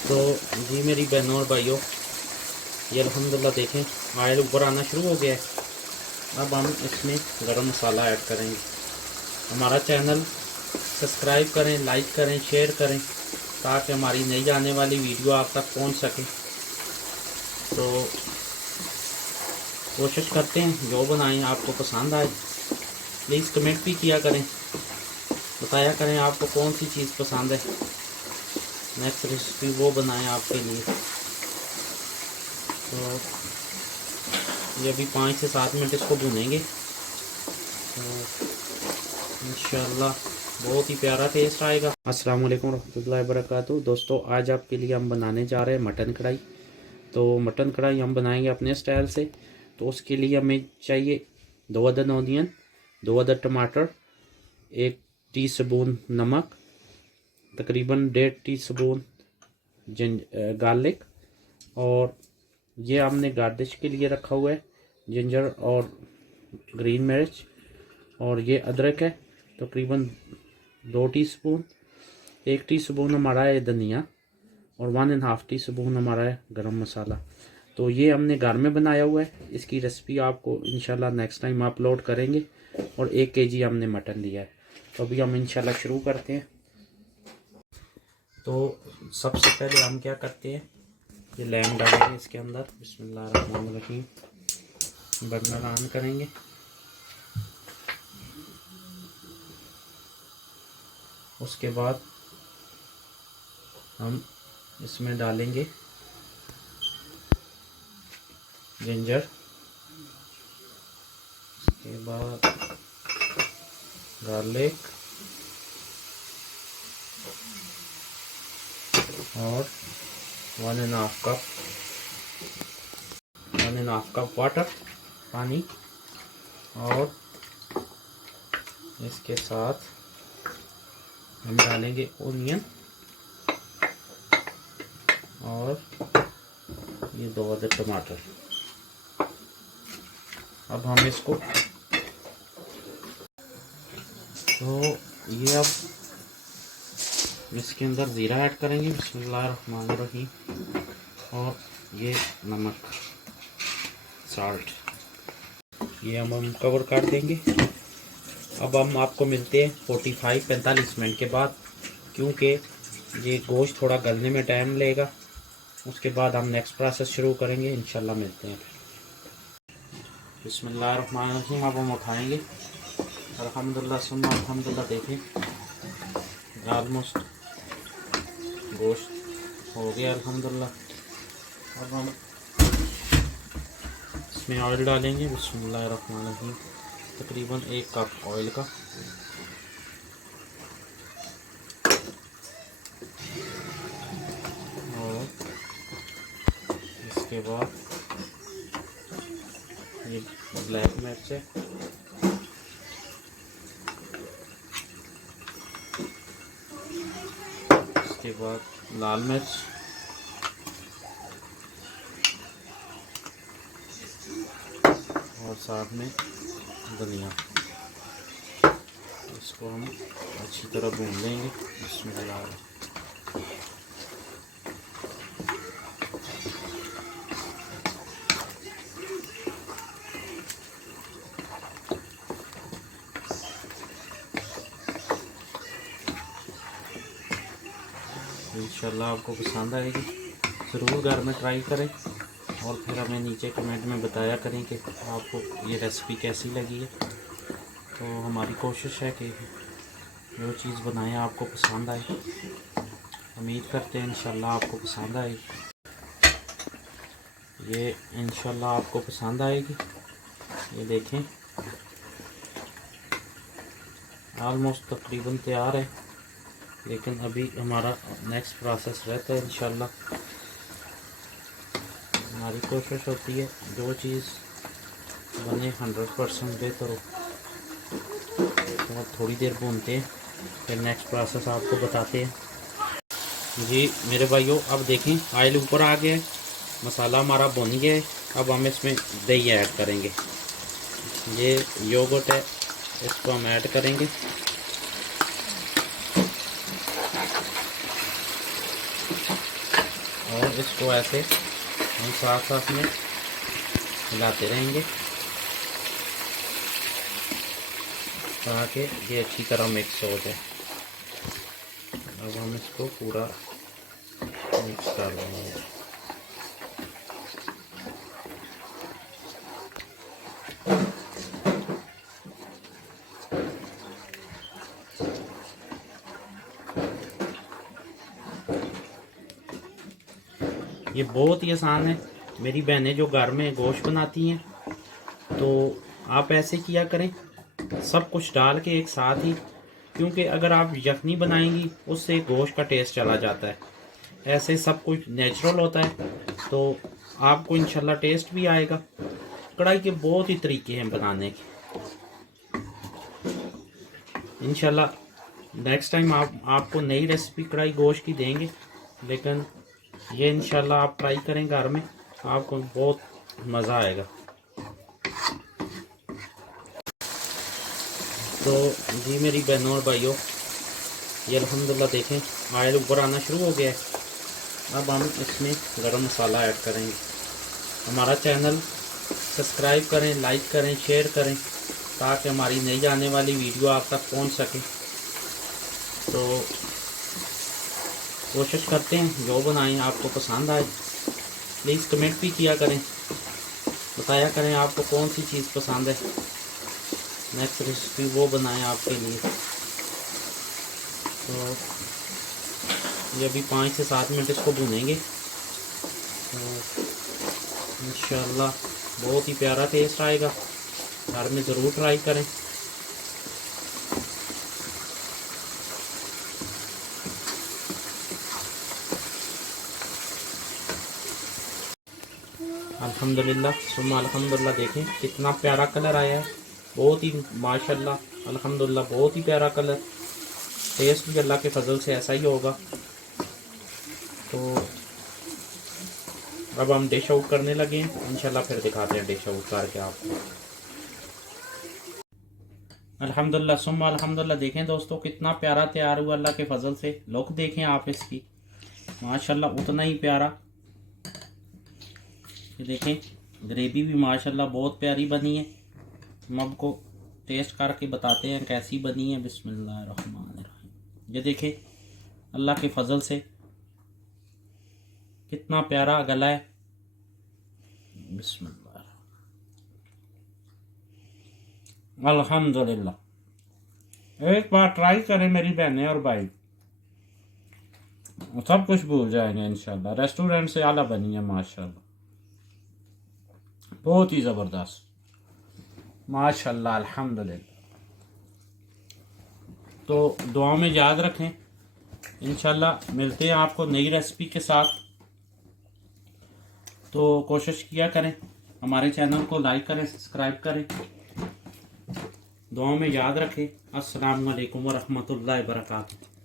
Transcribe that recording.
तो जी मेरी बहनों और भाइयों, ये अल्हम्दुलिल्लाह देखें ऑयल ऊपर आना शुरू हो गया है। अब हम इसमें गरम मसाला ऐड करेंगे। हमारा चैनल सब्सक्राइब करें, लाइक करें, शेयर करें ताकि हमारी नई आने वाली वीडियो आप तक पहुंच सके। तो कोशिश करते हैं जो बनाएं आपको पसंद आए। प्लीज़ कमेंट भी किया करें, बताया करें आपको कौन सी चीज़ पसंद है, नेक्स्ट रेसिपी वो बनाएं आपके लिए। तो ये अभी 5 से 7 मिनट इसको भूनेंगे तो इंशाल्लाह बहुत ही प्यारा टेस्ट आएगा। अस्सलाम वालेकुम रहमतुल्लाहि वबरकातुहू। दोस्तों, आज आपके लिए हम बनाने जा रहे हैं मटन कढ़ाई। तो मटन कढ़ाई हम बनाएंगे अपने स्टाइल से। तो उसके लिए हमें चाहिए 2 अदद ऑनियन, 2 अदद टमाटर, 1 टीस्पून नमक, तकरीबन 1.5 टीस्पून गार्लिक, और ये हमने गार्निश के लिए रखा हुआ है जिंजर और ग्रीन मिर्च, और ये अदरक है तकरीबन 2 टीस्पून, 1 टीस्पून हमारा है धनिया, और 1.5 टीस्पून हमारा है गरम मसाला। तो ये हमने घर में बनाया हुआ है। इसकी रेसिपी आपको इंशाल्लाह नेक्स्ट टाइम अपलोड करेंगे। और 1 केजी हमने मटन लिया है। तो अभी हम इंशाल्लाह शुरू करते हैं। तो सबसे पहले हम क्या करते हैं, ये लैम डालेंगे इसके अंदर। बिस्मिल्लाहिर्रहमानिर्रहीम। बर्नर ऑन करेंगे। उसके बाद हम इसमें डालेंगे जिंजर, उसके बाद गार्लिक और 1.5 कप वाटर, पानी, और इसके साथ हम डालेंगे ओनियन और ये 2 अदद टमाटर। अब हम इसको ये अब इसके अंदर ज़ीरा ऐड करेंगे। बिस्मिल्लाहिर्रहमानिर्रहीम। और ये नमक, साल्ट, ये हम कवर कर देंगे। अब हम आपको मिलते हैं 45-45 मिनट के बाद, क्योंकि ये गोश्त थोड़ा गलने में टाइम लेगा। उसके बाद हम नेक्स्ट प्रोसेस शुरू करेंगे। इंशाल्लाह मिलते हैं। बिस्मिल्लाहिर्रहमानिर्रहीम। अब हम उठाएंगे। अल्हम्दुलिल्लाह सुन्ना अल्हम्दुलिल्लाह। देखें ऑलमोस्ट गोश्त हो गया अल्हम्दुलिल्लाह। अब हम इसमें ऑयल डालेंगे। बिस्मिल्लाहिर्रहमानिर्रहीम। तकरीबन 1 कप ऑयल का, और इसके बाद ये ब्लैक मिर्च है, इसके बाद लाल मिर्च, और साथ में धनिया। इसको हम अच्छी तरह भून लेंगे। बिस्मिल्लाह। इंशाल्लाह आपको पसंद आएगी। ज़रूर घर में ट्राई करें और फिर हमें नीचे कमेंट में बताया करें कि आपको ये रेसिपी कैसी लगी है। तो हमारी कोशिश है कि जो चीज़ बनाएं आपको पसंद आए। उम्मीद करते हैं इंशाल्लाह आपको पसंद आएगी। ये इंशाल्लाह आपको पसंद आएगी। ये देखें ऑलमोस्ट तकरीबन तैयार है, लेकिन अभी हमारा नेक्स्ट प्रोसेस रहता है। इंशाल्लाह हमारी कोशिश होती है जो चीज़ बने 100% बेहतर हो। तो थोड़ी देर भूनते हैं, फिर नेक्स्ट प्रोसेस आपको बताते हैं। जी मेरे भाइयों, अब देखें ऑयल ऊपर आ गया है, मसाला हमारा भुन गया है। अब हम इसमें दही ऐड करेंगे। ये योगर्ट है, इसको हम ऐड करेंगे। और इसको ऐसे हम साथ साथ में हिलाते रहेंगे ताकि ये अच्छी तरह मिक्स हो जाए। अब हम इसको पूरा मिक्स कर लेंगे। ये बहुत ही आसान है। मेरी बहनें जो घर में गोश्त बनाती हैं तो आप ऐसे किया करें, सब कुछ डाल के एक साथ ही, क्योंकि अगर आप यखनी बनाएंगी उससे गोश्त का टेस्ट चला जाता है। ऐसे सब कुछ नेचुरल होता है तो आपको इंशाल्लाह टेस्ट भी आएगा। कढ़ाई के बहुत ही तरीके हैं बनाने के। इंशाल्लाह नेक्स्ट टाइम आपको नई रेसिपी कढ़ाई गोश्त की देंगे, लेकिन ये इंशाल्लाह आप ट्राई करें घर में, आपको बहुत मज़ा आएगा। तो जी मेरी बहनों और भाइयों, ये अल्हम्दुलिल्लाह देखें ऑयल ऊपर आना शुरू हो गया है। अब हम इसमें गरम मसाला ऐड करेंगे। हमारा चैनल सब्सक्राइब करें, लाइक करें, शेयर करें ताकि हमारी नई आने वाली वीडियो आप तक पहुंच सके। तो कोशिश करते हैं जो बनाएं आपको पसंद आए। प्लीज़ कमेंट भी किया करें, बताया करें आपको कौन सी चीज़ पसंद है, नेक्स्ट रेसिपी वो बनाएं आपके लिए। तो ये अभी 5 से 7 मिनट इसको भूनेंगे तो इंशाल्लाह बहुत ही प्यारा टेस्ट आएगा। घर में ज़रूर ट्राई करें। अल्हम्दुलिल्लाह सुम्मा अल्हम्दुलिल्लाह, देखें कितना प्यारा कलर आया है। बहुत ही माशाल्लाह अल्हम्दुलिल्लाह, बहुत ही प्यारा कलर। टेस्ट भी अल्लाह के फजल से ऐसा ही होगा। तो अब हम डिश आउट करने लगे हैं, इंशाल्लाह फिर दिखाते हैं डिश आउट करके आपको। अल्हम्दुलिल्लाह सुम्मा अल्हम्दुलिल्लाह, देखें दोस्तों कितना प्यारा तैयार हुआ अल्लाह के फजल से। लुक देखें आप इसकी, माशाल्लाह उतना ही प्यारा। ये देखें ग्रेवी भी माशाल्लाह बहुत प्यारी बनी है। हम आपको टेस्ट करके बताते हैं कैसी बनी है। बिस्मिल्लाहिर्रहमानिर्रहीम। ये देखें अल्लाह के फजल से कितना प्यारा गला है। बिस्मिल्लाह, अल्हम्दुलिल्लाह। एक बार ट्राई करें मेरी बहनें और भाई, सब कुछ भूल जाएंगे इंशाल्लाह। रेस्टोरेंट से आला बनी है माशाल्लाह, बहुत ही ज़बरदस्त माशाल्लाह अल्हम्दुलिल्लाह। तो दुआ में याद रखें, इंशाल्लाह मिलते हैं आपको नई रेसिपी के साथ। तो कोशिश किया करें हमारे चैनल को लाइक करें, सब्सक्राइब करें। दुआ में याद रखें। अस्सलामु अलैकुम व रहमतुल्लाहि व बरकातुहू।